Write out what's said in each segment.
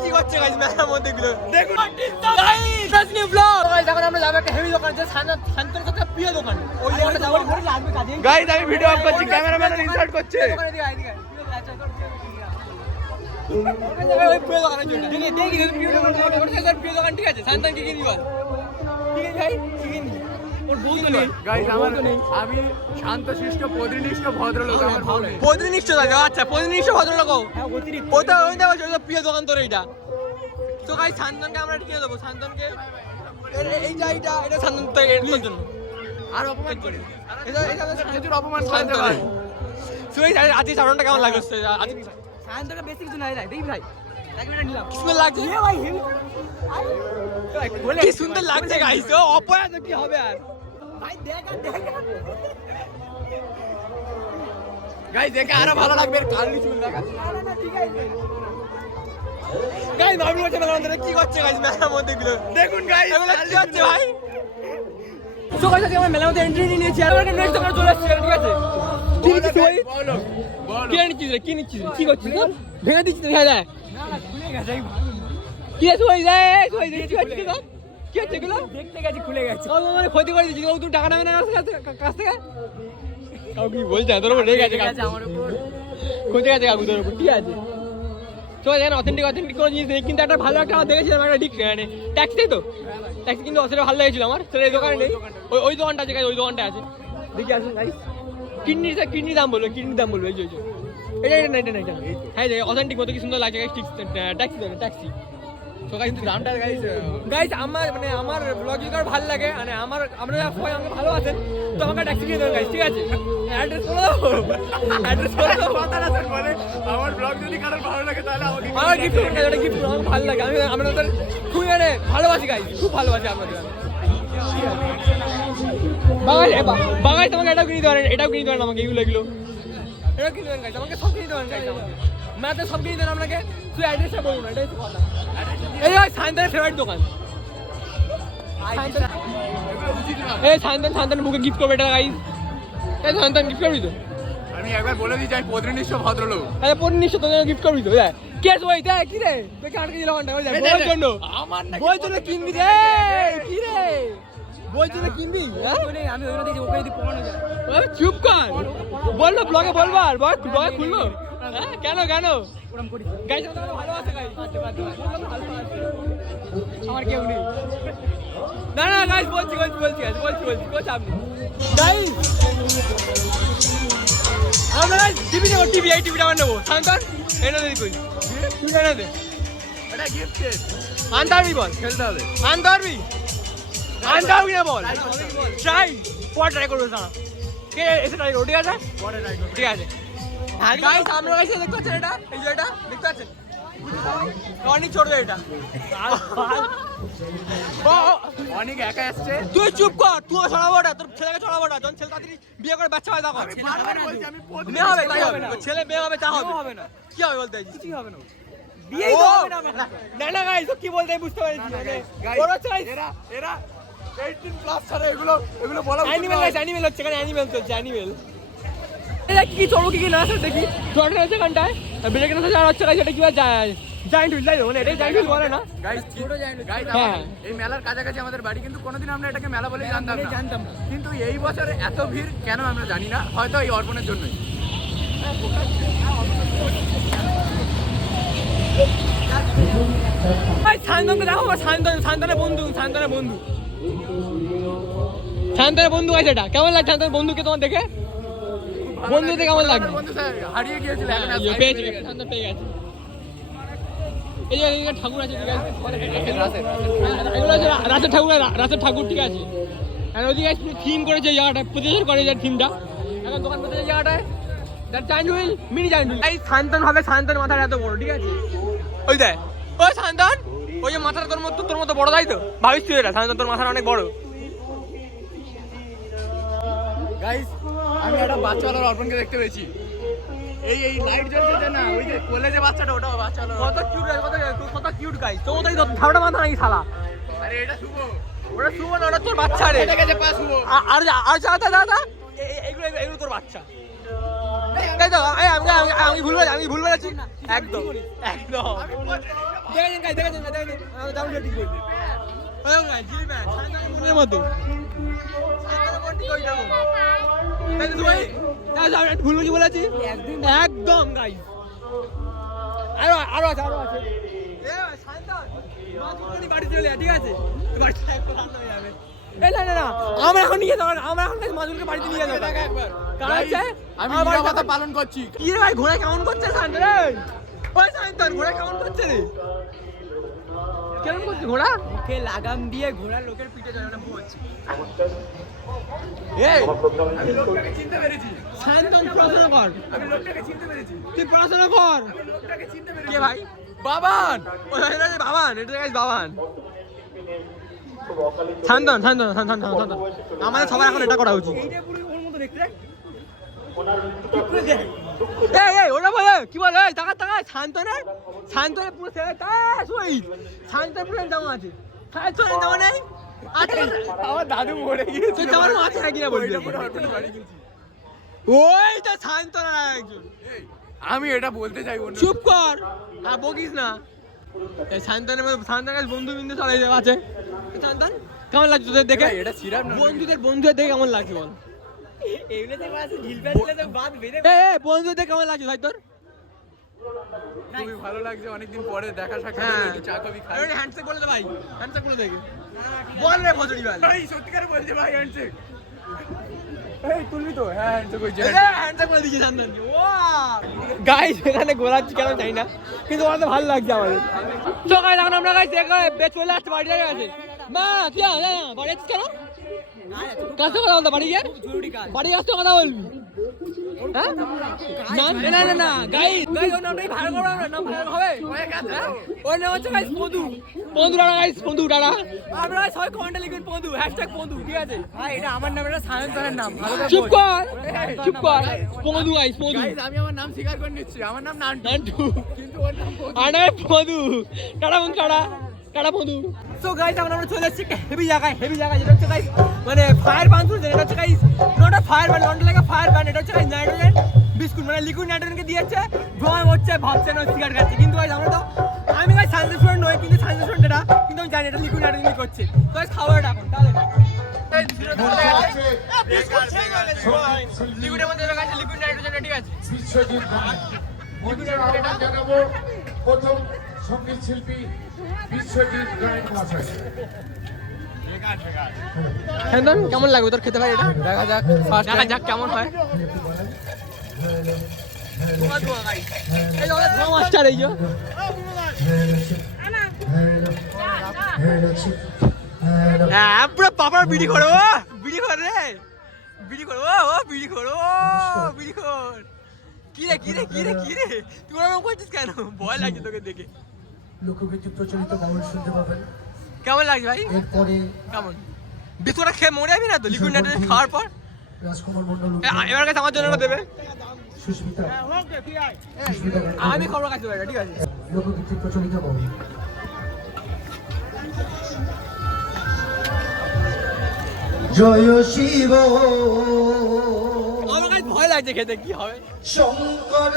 কি করছে গাইস মেলার মধ্যে গুলো দেখুন গাইস নিউ ব্লগ গাইস এখন আমরা যাব একটা হেভি দোকান যে শান্তর কাছে প্রিয় দোকান ওই দোকানে যাব গাইস আমি ভিডিও অফ করছি ক্যামেরাম্যান ইনসার্ট করছে ওই প্রিয় দোকানে চলে দেখি প্রিয় দোকান ঠিক আছে শান্তন কি কিনবি বল ঠিক আছে ভাই কি কিনবি ওর বউ তো নেই গাইস আমার তো নেই আমি শান্তশিষ্ট পদ্রিনিষ্ঠ ভদ্রলোক আমার ভাব নেই পদ্রিনিষ্ঠ দাদা আচ্ছা পদ্রিনিষ্ঠ ভদ্রলোক হ্যাঁ অতিরিক্ত ওটা ওই প্রিয় দোকান তোর এইটা তো গাইস শান্তনকে আমরা কিনে দেবো শান্তনকে এটা শান্তন তো এর জন্য আর অপমান করি এটা শান্তর অপমান করতে ভাই তুই আজকে সাউন্ডটা কেমন লাগছে আজকে শান্তনটা বেশি কিছু নাই দেখি ভাই এক মিনিট নিলাম কি সুন্দর লাগছে এ ভাই কি সুন্দর লাগছে গাইস ও অপরাধ কি হবে আর ভাই দেখ গাইস দেখে আরো ভালো লাগবে কালনি চুল দেখা না ঠিক আছে গাইস মামনি হচ্ছে মেলার কি করছে গাইস মেলার মধ্যে গুলো দেখুন গাইস কি হচ্ছে ভাই সো গাইস আজকে আমরা মেলার মধ্যে এন্ট্রি নিয়েছি আর একটা নেক্সট দোকানে চলে আসছে ঠিক আছে বলো কি নিচ্ছিস কি করছিস ভেঙে দিচ্ছিস দেখা যায় না খুলে গেছে কি আছে হয়ে যায় কি হচ্ছে কি হচ্ছে এগুলো দেখতে গেছি খুলে গেছে ও মানে ক্ষতি করে দিচ্ছিস ও তুই টাকা নেবে না কাছ থেকে কাউ কি বলছে তোর উপর রেগে আছে আমার উপর ক্ষতি গেছে কাকু তোর উপর ঠিক আছে তো জানেন অথেন্টিক কোনো জিনিস নেই কিন্তু একটা ভালো একটা আমার দেখেছিলাম একটা ঠিক মানে ট্যাক্সি তো ট্যাক্সি কিন্তু সেটা ভালো লেগেছিল আমার সেটা এই দোকানে নেই ওই দোকানটা আছে ওই দোকানটা আছে দেখি আসুন গাইস কিডনির দাম বলবে এই যে এটা হ্যাঁ অথেন্টিক মতো কি সুন্দর লাগছে ট্যাক্সি তো গাইস দামটা গাইস আমার ব্লগিং করা ভালো লাগে মানে আমরা সবাই আমাকে ভালোবাসেন তো আমাকে ট্যাক্সি কিনে দেবেন গাইস ঠিক আছে অ্যাড্রেস বলে দাও কথা না স্যার বলে আমার ব্লগ যদি কারোর ভালো লাগে তাহলে আমার গিফট করুন এটা গিফট করুন আমার ভালো লাগে আমি আপনাদের খুব মানে ভালোবাসি গাইস খুব ভালোবাসি আপনাদের বাগাই তোমাকে এটাও কিনে দেবেন আমাকে এগুলো এটা কিনে দেবেন গাইস আমাকে সব কিনে দেবেন গাইস আমাকে ম্যাথে সব কিনে দেবেন আপনাকে তুই অ্যাড্রেসটা বলুন এটাই তো কথা এই সায়ন্তনের ফেভারিট দোকান সায়ন্তন বুকে গিফট করবে এটা গাইস এই সায়ন্তন গিফট করবি তো আমি একবার বলে দিই যাই পদ্রিনিষ্ঠ ভদ্রলোক আরে পদ্রিনিষ্ঠ তোদের গিফট করবি তো কে ওই দেখ কি রে তুই আটকে দিল ঘন্টা ওই দেখ বইয়ের জন্য আমার না বইয়ের জন্য কিনবি রে কি রে বইয়ের জন্য কিনবি আমি ওই দিকে ওকে যদি পড়ানো যায় চুপ কর বললো ব্লগে বলবার ব্লগে খুলবো কেন গাইস আমাদের ভালোবাসে গাইস আমার কেউ নেই না গাইস বলছি আপনি গাইস আমরা টিভিটা আমার নেবো শান্তন এনে দে কই তুই এনে দে এটা গিফট আনতে পারবি বল খেলতে হবে আনতে পারবি না বল ট্রাই করবো না কে এসে ট্রাই করো ঠিক আছে ঠিক আছে গাইস আমরা গাইস দেখতে পাচ্ছেন এটা এই যে এটা দেখতে পাচ্ছেন অনেক ছোট এটা অনেক একা আসছে তুই চুপ কর তুই ছড়াবো না তোর ছেলেকে ছড়াবো না যখন ছেলে তাড়াতাড়ি বিয়ে করে বাচ্চা হয় তখন মেয়ে হবে তাই হবে ছেলে মেয়ে হবে তা হবে না কি হবে বলতে কিছু হবে না বিয়েই তো হবে না না গাইস কি বলতে বুঝতে পারছি বড় চাই এরা 18 প্লাস ছাড়া এগুলো বলা অ্যানিমেল হচ্ছে কেন অ্যানিমেল চলছে অ্যানিমেল এটা কি চড়ো কি না আছে দেখি জর্ডান আছে কানটায় ব্রেক না যাওয়া হচ্ছে গাইস এটা কি জায়ান্ট হুইল মানে এটাই জায়ান্ট হুইল বলে না গাইস ছোট জায়ান্ট গাইস এই মেলার কাছাকাছি আমাদের বাড়ি কিন্তু কোনোদিন আমরা এটাকে মেলা বলে জানতাম না কিন্তু এই বছর এত ভিড় কেন আমরা জানি না হয়তো এই অর্পণের জন্যই ভাই শান্তনকে দেখো শান্তনের বন্ধু গাইস এটা কেমন লাগছে শান্তনের বন্ধুকে তোমার দেখে বন্ধুতে কেমন লাগছে বন্ধু স্যার হারিয়ে গিয়েছিল এখন পেয়েছে শান্তন পেয়ে গেছে এই যে ঠাকুর আছে ঠিক আছে এগুলো আছে রাসের ঠাকুর ঠিক আছে আর ওদিকে থিম করেছে এই জায়গাটা প্রতিষ্ঠা করে যে থিমটা এখন দোকান করতে জায়গাটায় giant wheel mini giant wheel এই শান্তন মাথাটা এত বড় ঠিক আছে ওই দেখ ওই শান্তন ওই যে মাথাটা তোর মতো বড় তাই তো ভাবিস তুই এটা শান্তন তোর মাথাটা অনেক বড় গাইস আমি একটা বাচ্চাওয়ালার অর্পণকে দেখতে পেয়েছি এই লাইট জ্বলছে না ওই যে কোলে যে বাচ্চাটা ওটা বাচ্চাওয়ালা কত কিউট গাইস কত কিউট গাইস তো ওটাই তো ধাওড়া মাথা নাকি শালা আরে এটা শুভ, ওটা শুভ না, ওটা তোর বাচ্চা রে। এটা গেছে পা শুভ। আর দাদা দাদা এগুলো তোর বাচ্চা। তাই তো আমি ভুল বলেছি একদম একদম। দেখেছেন মনের মতো ভুল বুঝি বলেছি একদম গাই। আরো আছে বাড়ি চলে যা, ঠিক আছে? না আমরা এখন নিয়ে যাবো, আমরা এখন মাজুলকে বাড়িতে নিয়ে যাবো একবার। আমি নিরাপত্তা পালন করছি। কি রে ভাই, ঘোড়া কেমন করছে শান্তন? ওই শান্তন, ঘোড়া কেমন করছে রে? কেমন করছে ঘোড়া? ওকে লাগাম দিয়ে ঘোড়া লোকের পিঠে চড়ানো পড়ছে। এই আমি লোকটাকে চিনতে পেরেছি। শান্তন পড়াশোনা কর। আমি লোকটাকে চিনতে পেরেছি। তুই পড়াশোনা কর। আমি লোকটাকে চিনতে পেরেছি। কে ভাই? বাবান। ওই এটা যে বাবান, এটা গাইস বাবান। শান্তন আমাদের সবার এখন এটা করা উচিত। এইটা পুরো ওর মতো দেখতে দেখ। এই ওটা বলে কি বলে? টাকা শান্তনের পুরো শান্তনের পুরো জামা আছে। শান্তনের জামা নেই আছে? আমার দাদু মরে গিয়েছে। তুই জামার আছে নাকি না বলবি? ওই তো শান্তনের একজন। আমি এটা বলতে চাইবো না। চুপ কর, আর বকিস না। শান্তনের কাছে বন্ধু বিন্দু চলে আছে। শান্তন কেমন লাগছে তোদের দেখে? এটা সিরাপ না। বন্ধুদের দেখে কেমন লাগছে বল? বন্ধুদের কেমন লাগছে ভাই তোর? খুবই ভালো লাগছে, অনেকদিন পরে দেখা সাক্ষাৎ হলো, একটু চা কফি খাই। হ্যান্ডশেক বলে দে ভাই, হ্যান্ডশেক বলে দে। বল রে ভজড়ি ভাই। ভাই সত্যিকার বলছি ভাই, হ্যান্ডশেক। এই তুলবি তো? হ্যাঁ হ্যান্ডশেক হইছে। হ্যান্ডশেক বলে দিয়েছে শান্তনকে। ওয়াও গাইস, এখানে গোলাচ্ছি কেন জানি না, কিন্তু আমাদের ভালো লাগছে আমাদের। তো গাইস এখন আমরা গাইস চলে আসছি বাড়ি আছে। মা কি বাড়ি আসছিস কেন? কাছে কথা বলতে বাড়ি গিয়ে বাড়ি আসতে কথা বলবি? হ্যাঁ না গাইস ওর নামটাই ভালো করে আমরা নাম ভালো হবে। ওর নাম হচ্ছে গাইস পন্দু দাদা। আপনারা সবাই কমেন্টে লিখবেন পন্দু, #পন্দু, ঠিক আছে ভাই? এটা আমার নাম, এটা শান্তনের নাম। চুপ কর পন্দু গাইস, পন্দু। আমি আমার নাম স্বীকার করে নিচ্ছি, আমার নাম নান্টু, কিন্তু ওর নাম পন্দু। টাটা বন্ধু। সো গাইস এখন আমরা চলে এসেছি হেভি জায়গায়, যেটা হচ্ছে গাইস মানে ফায়ার বান তুলছে। এটা হচ্ছে guys not a fire bun, not like a fire bun. এটা হচ্ছে গাইস নাইট্রোজেন বিস্কুট, মানে লিকুইড নাইট্রোজেনকে দিয়েছে, ধোঁয়া হচ্ছে, ভাবছেন ওই সিগারেট খাচ্ছে। কিন্তু গাইস আমরা তো, আমি গাইস সায়েন্স স্টুডেন্ট নই, কিন্তু সায়েন্স স্টুডেন্ট এটা, কিন্তু আমি জানি এটা লিকুইড নাইট্রোজেন করছে। তো গাইস খাবার এটা এখন তাহলে লিকুইডের মধ্যে গাইস লিকুইড নাইট্রোজেন, ঠিক আছে? জানাবো প্রথম সঙ্গীত শিল্পী বিশ্বজিৎ গায়ন মহাশয়। কেমন লাগবে তোর খেতে ভাই? এটা দেখা যাক কেমন হয়। মাস্টার এই যে পুরো পাপার বিড়ি করো, বিড়ি কর রে, বিড়ি করো, বিড়ি করো, বিড়ি কর। কি রে তুই ওরকম করছিস কেন? ভয় লাগছে তোকে দেখে। লোকগীতি প্রচলিত গান শুনতে পাবেন। কেমন লাগছে ভাই? এরপরে কেমন বিস্কুটটা খেয়ে মরে যাবি না তো লিকুইড নাইট্রোজেন খাওয়ার পর? রাজকুমার মন্ডল, এবার কাছে আমার জন্য দেবে সুস্মিতা, আমি খবর কাছে ভাই, ঠিক আছে? লোকগীতি প্রচলিত গান। জয় শিব, আমার কাছে ভয় লাগছে খেতে, কি হবে? শঙ্কর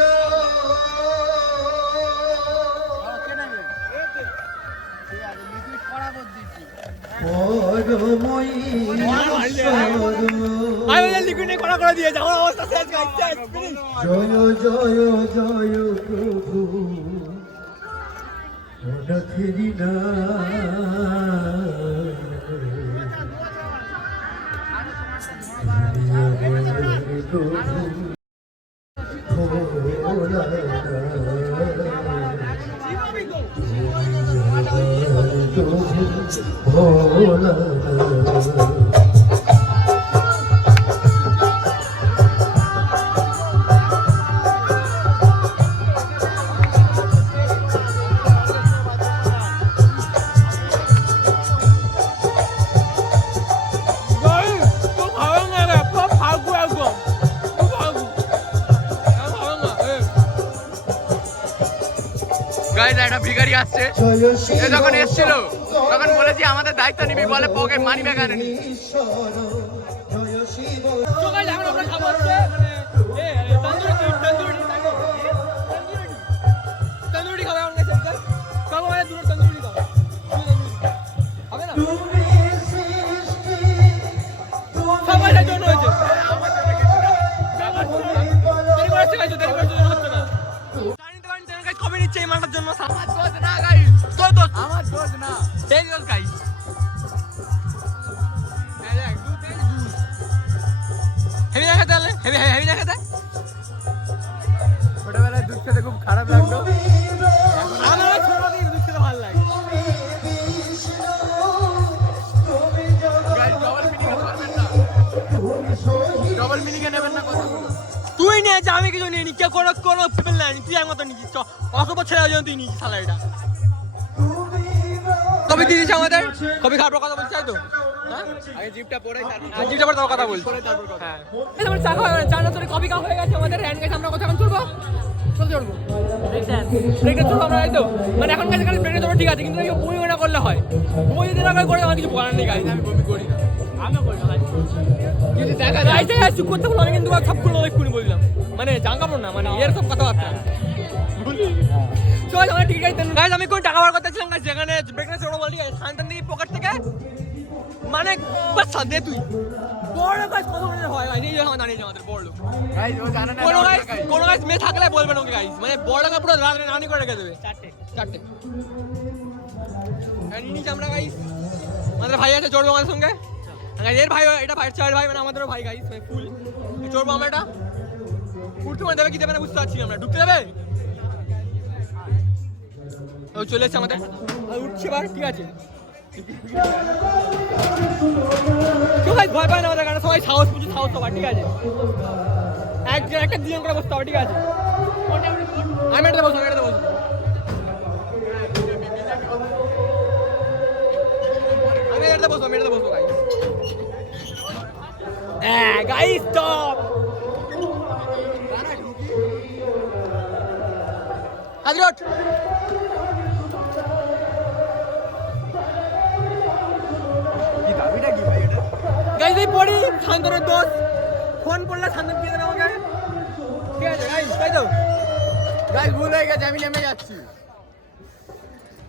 লিকুইডে কড়া করে দিয়েছে, আমার অবস্থা শেষ গাইস, শেষ ফিনিশ। জয় জয় জয় প্রভু অনাথেরি না ভোলা। গাইস একটা ভিখারি আসছে, যখন এসেছিল তখন বলে বলেছি আমাদের দায়িত্ব নিবি বলে পকেট মানি ব্যাগ আনেনি। ঈশ্বর জয় শিব তো গাইস এখন আমরা খাবো হচ্ছে তন্দুরি খাবো এখন গেছে খাবো মানে দুটো তন্দুরি খাবো হবে না তুমি সৃষ্টি সবাইটার জন্য হয়েছে দেরি করছে হচ্ছে না জানিতে পারেন চ্যানেল গাইস কবে নিচ্ছে এই মালটার জন্য আমার দোষ না গাইস, তোর দোষ আমার দোষ না। সেই দোষ গাইস হেভি দেখা তাহলে হেভি দেখা তাহলে ছোটবেলায় দুধ খেতে খুব খারাপ লাগতো, আমার ছোট থেকে দুধ খেতে ভালো লাগে গাইস ডবল মিনিং নেবেন না কথাগুলো। তুই নিয়েছে আমি কিছু নিয়ে নি কেউ কোনো পেপেল নাই তুই এক মতো নিয়েছিস অসুখ ছেড়ে জন্য তুই নিয়েছিস স্যালারিটা কবে দিয়ে দিচ্ছে আমাদের কবে খাওয়ার কথা বলছি তো হ্যাঁ আগে জিপটা পড়াই তারপর জিপটা পর কথা বলছি পরে তারপর কথা। হ্যাঁ আমরা চা খাওয়া চা না তোর কপি খাওয়া হয়ে গেছে আমাদের হ্যান্ড গেছে আমরা কথা এখন চলবো চলবো ব্রেকটা চলবো আমরা তো মানে এখন কাছে ব্রেকটা চলবো ঠিক আছে কিন্তু বই না করলে হয় বই যদি না করে আমার কিছু বলার নেই গাইজ আমি বমি করি না, আমিও করি না যদি দেখা যায় চুপ করতে বলো আমি কিন্তু সব খুলে এক্ষুনি বললাম মানে জাঙ্গাবো না মানে এর সব কথাবার্তা চল আমার টিকিট গাইতেন গাইজ আমি কোন টাকা বার করতে ছিলাম গাইজ যেখানে ব্রেকটা চলবো বলি শান্তান দিকে পকেট থেকে মানে বাস দে তুই বড় গাছ কত মনে হয় গাইজ এই যখন দাঁড়িয়েছে আমাদের বড় লোক গাইস ও জানে না কোনো গাছ মেয়ে থাকলে বলবেন ওকে গাইজ মানে বড় গাছ পুরো রানি করে রেখে দেবে চারটে নিচে আমরা গাইজ আমাদের ভাই আছে চড়বো আমাদের সঙ্গে এর ভাই এটা ভাই চার ভাই মানে আমাদেরও ভাই গাইজ ফুল চড়বো আমরা এটা উঠতে মানে দেবে কি দেবে না বুঝতে পারছি আমরা ঢুকতে দেবে ও চলে এসছে আমাদের উঠছে এবার ঠিক আছে সবাই ভয় পায় না আমাদের কারণে সবাই সাহস বুঝি সাহস সবার ঠিক আছে একজন একটা দুজন করে বসতে হবে ঠিক আছে আমি এটা বসবো আমি এটাতে বসবো গাইস স্টপ আজরট কি দাবিটা কি ভাই এটা? গাইস এই পড়ি শান্তনের দোষ ফোন করলে শান্তন দিয়ে দেবে আমাকে ঠিক আছে গাইস তাই তো গাইস ভুল হয়ে গেছে, আমি নেমে যাচ্ছি।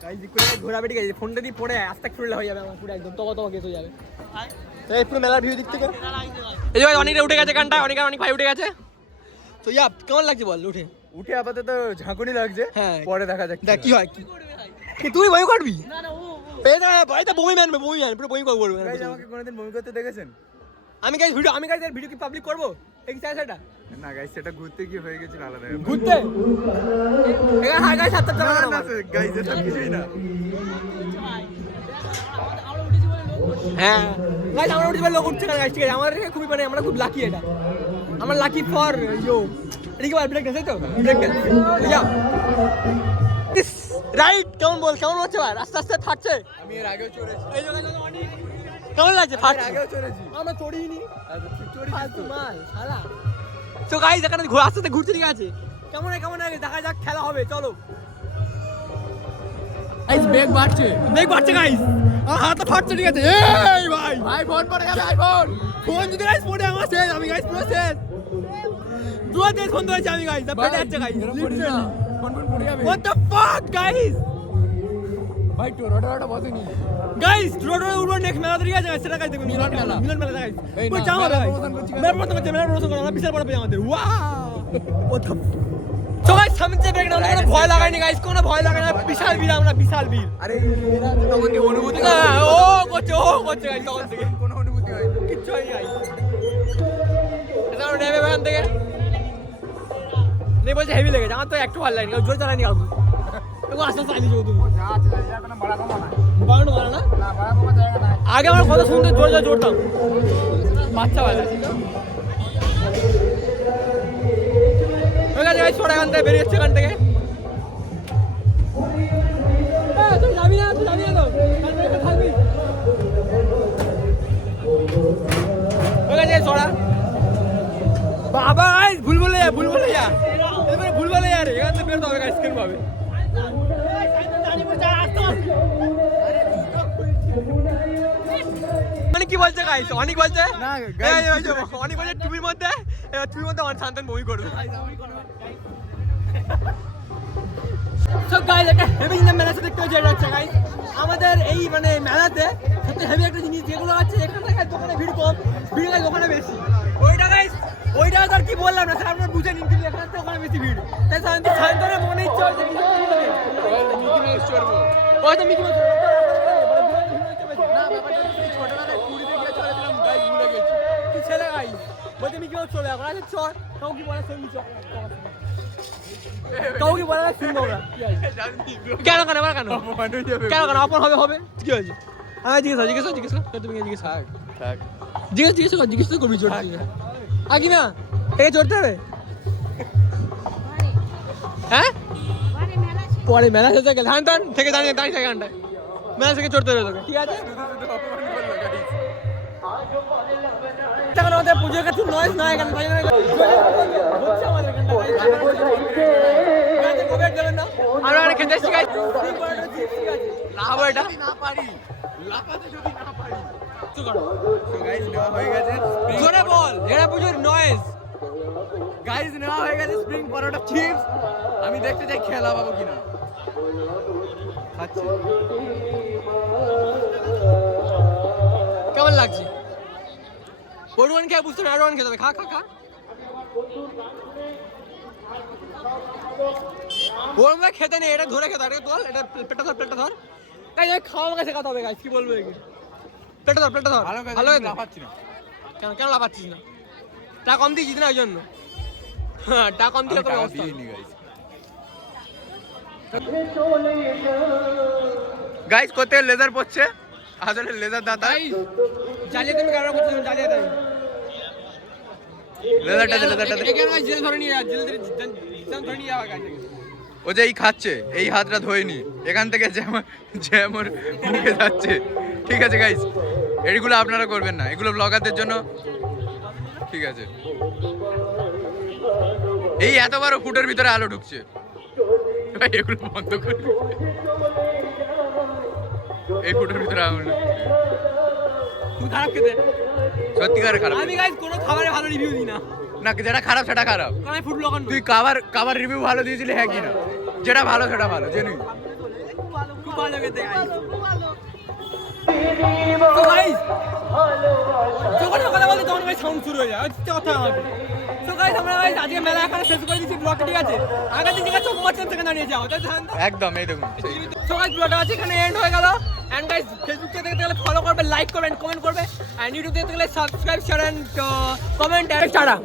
গাইস করে ঘোরাবে ঠিক আছে ফোনটা দিয়ে পড়ে আস্তে খুললে হয়ে যাবে আমার পুরো একদম তবা কেস হয়ে যাবে এই পুরো মেলার ভিউ দিক থেকে এই যে ভাই অনেকটা উঠে গেছে গানটা অনেক ভাই উঠে গেছে তো ইয়া কেমন লাগছে বল উঠে উঠে আপাতত ঝাঁকুনি লাগছে, হ্যাঁ। পরে দেখা যাক দেখ কি হয় কি তুই বই করবি পেয়ে যা ভাইটা বমি মানবে পুরো বমি করবো গাইস আমাকে কোনোদিন বমি করতে দেখেছেন? আমি গাইস ভিডিও কি পাবলিক করবো এই চাই সেটা না গাইস সেটা ঘুরতে গিয়ে হয়ে গেছিল আলাদা ব্যাপার। ঘুরতে এখানে হাই গাইস সাতটা না চালা না গাইস এটা কিছুই না। হ্যাঁ গাইস আমরা উঠে লোক উঠছে না গাইস ঠিক আছে আমাদের খুবই মানে আমরা খুব লাকি এটা আমরা লাকি ফর ইউ এটা কি বল ব্রেক ডান্স তো ব্রেক ডান্স ইয়া রাইট কেমন হচ্ছে ভাই আস্তে আস্তে ফাটছে আমি এর আগেও চড়েছি, এই জায়গায় অনেক কেমন লাগছে এর ফাটছে আগেও চড়েছি। আমরা চড়িনি আচ্ছা, তুই চড়েছিস ফালতু তো? মাল শালা তো গাইস এখানে আস্তে আস্তে ঘুরতে ঠিক আছে কেমন লাগে দেখা যাক খেলা হবে চলো গাইস বেগ বাড়ছে গাইস আমার হাত ফাটছে ঠিক আছে এই ভাই ভাই ফোন পড়ে যাবে আইফোন। ফোন যদি গাইস পড়ে আমার শেষ আমি গাইস পুরো শেষ দুটো দেশ ফোন ধরেছি আমি গাইস দা পেটে যাচ্ছে গাইস এরকম করিস না, ফোন পড়ে যাবে। what the fuck guys ভাই টোরোটা বসেনি। গাইস রোড উড়ো নেক্সট মেলা ঠিক আছে সেটা গাইস দেখুন মিলন মেলা। গাইস এই কই না, যাও মেলা গাইস promotion করছি কেন? মেলা প্রমোশন করা বিশাল বড় পেয়ে আমাদের ওয়াও what the তো গাইস সামনে ব্রেক ডাউন কোনো ভয় লাগায়নি গাইস কোনো ভয় লাগায় না বিশাল ভিড় আমরা বিশাল ভিড় আরে এরা তো তখন কি অনুভূতি ও করছে গাইস তখন থেকে কোনো অনুভূতি হয়নি। কিচ্ছু হয়নি গাইস এটা নেবে এখান থেকে নেই বলছে হেভি লেগেছে আমার তো একটু ভালো লাগেনি জোর চালানি কাকু এগো আস্তে আস্তে চালিয়ে তুমি বাড়ানো ভালো না আগে আমার কত সুন্দর জোরে জোরতাম বাচ্চা বেলা হয়ে গেছে গাইস ছোট এখান থেকে বেরিয়ে যাচ্ছে এখান থেকে তুই যাবি না তো থাকবি হয়ে গেছে ছোড়া বাবা গাইস ভুল বলে যা এবারে ভুল বলে যা রে এখান থেকে বেরোতে হবে গাইস কেন ভাবে অনেক কি বলছে গাইস, অনেক বলছে না, অনেক বলছে টুপির মধ্যে, এবার টুপির মধ্যে আমার শান্তন বই করবে। সো গাইস একটা হেভি জিনিস মেলা দেখতে হচ্ছে, এটা হচ্ছে গাইস আমাদের এই মানে মেলাতে সবচেয়ে হেভি একটা জিনিস যেগুলো আছে, এখানে থেকে দোকানে ভিড় কম, ভিড় গাইস ওখানে বেশি। ওইটা গাইস ওইটা তো আর কি বললাম না, স্যার আপনারা বুঝে নিন, কিন্তু এখানে তো ওখানে বেশি ভিড়। তাই শান্তনের মনে ইচ্ছা হচ্ছে কিছু করবে। মিকি মাউস চড়বো। ওই তো মিকি মাউস না, ব্যাপারটা হচ্ছে কি, ছোটবেলায় পুরীতে গিয়ে চড়েছিলাম, গাইস ভুলে গেছি। কি ছেলে গাইস বলতে মিকি মাউস চলে এখন। আচ্ছা চল, কাউ কি বলে শুনবি, চল কাউ কি বলে শুনবো আমরা। কেন কেন এবার কেন অপমান হয়ে যাবে। কেন কেন অপর হবে হবে কি হয়েছে? আমি জিজ্ঞেস কর তুমি জিজ্ঞেস থাক, থাক। জিজ্ঞেস তো করবি চড়তে আগে না এই চড়তে হবে। হ্যাঁ পরে মেলা শেষে গেলে হ্যাঁ তখন থেকে দাঁড়িয়ে দাঁড়িয়ে থাকে ঘন্টায় মেলা থেকে চড়তে হবে তোকে, ঠিক আছে? শুধু শুধু অপমান করলো গাইস। তখন আমাদের পুজোর কাছে নয় না এখানে হচ্ছে আমাদের আমরা অনেক খেতে এসেছি গাইস, লাভ এটা না পারি, লাফাতে যদি না পারি। তো করো তো গাইস নেওয়া হয়ে গেছে। জোরে বল, এটা পুজোর নয়েজ। গাইস নেওয়া হয়ে গেছে স্প্রিং পরোটা চিপস। আমি দেখতে চাই খেলা পাবো কিনা। খাচ্ছি। কেমন লাগছে? পরিমাণ খেয়ে বুঝতে হবে, আরো খেতে হবে। খা খা খা ওর মধ্যে খেতে নেই, এটা ধরে খেতে, এটা তোল, এটা পেটটা ধর গাইস, আমি খাওয়া আমাকে শেখাতে হবে গাইস, কি বলবো এগুলো? পেটটা ধর ভালো কাজ, ভালো আমি হয়েছে। লাফাচ্ছি না। কেন কেন লাফাচ্ছিস না? টাকা কম দিয়েছিস না ওই জন্য। হ্যাঁ টাকা কম আমি দিয়ে তোর টাকা অবস্থা। দিইনি গাইস। গাইস কোথায় লেজার পড়ছে? আসলে লেজার দাদা। জ্বালিয়ে তুমি কারো করছিস, জ্বালিয়ে দেয় লেজারটা দে, লেজারটা দে। এখানে গাইস জেলে ধরে নিয়ে যা, জেলে ধরে নিয়ে যাওয়া গাইস। ও যে এই খাচ্ছে, এই হাতটা ধোয়নি, এখান থেকে জ্যামর মুখে যাচ্ছে। ঠিক আছে গাইস, এগুলো আপনারা করবেন না, এগুলো ব্লগারদের জন্য। ঠিক আছে, এই এত বড় ফুটের ভিতরে আলো ঢুকছে, ভাই এগুলো বন্ধ করবি। এই ফুটের ভিতরে আলো ঢুকছে। তুই খারাপ খেতে। সত্যিকারে খারাপ। আমি গাইস কোনো খাবারে ভালো রিভিউ দিই না, না, যেটা খারাপ সেটা খারাপ। কারণ আমি ফুড ব্লগার নই। তুই খাবার রিভিউ ভালো দিয়েছিলি, হ্যাঁ কি না? যেটা ভালো সেটা ভালো, জেনুইন। খুব ভালো খেতে গাইস। তো গাইস যখন কথা বলি তখন গাইস সাউন্ড শুরু হয়ে যায়, হচ্ছে কথা আমাকে। তো গাইস আমরা গাইস আজকে মেলা এখানে শেষ করে দিচ্ছি ব্লগ, ঠিক আছে? আগে দিন যেখানে চোখ মারছিলাম সেখানে দাঁড়িয়ে যাও, তাই তো? একদম, এই দেখুন। তো গাইস ব্লগটা আছে এখানে এন্ড হয়ে গেল। এন্ড গাইস ফেসবুক থেকে দেখতে গেলে ফলো করবে, লাইক করবে, কমেন্ট করবে, এন্ড ইউটিউব থেকে দেখতে গেলে subscribe, share and comment and tata.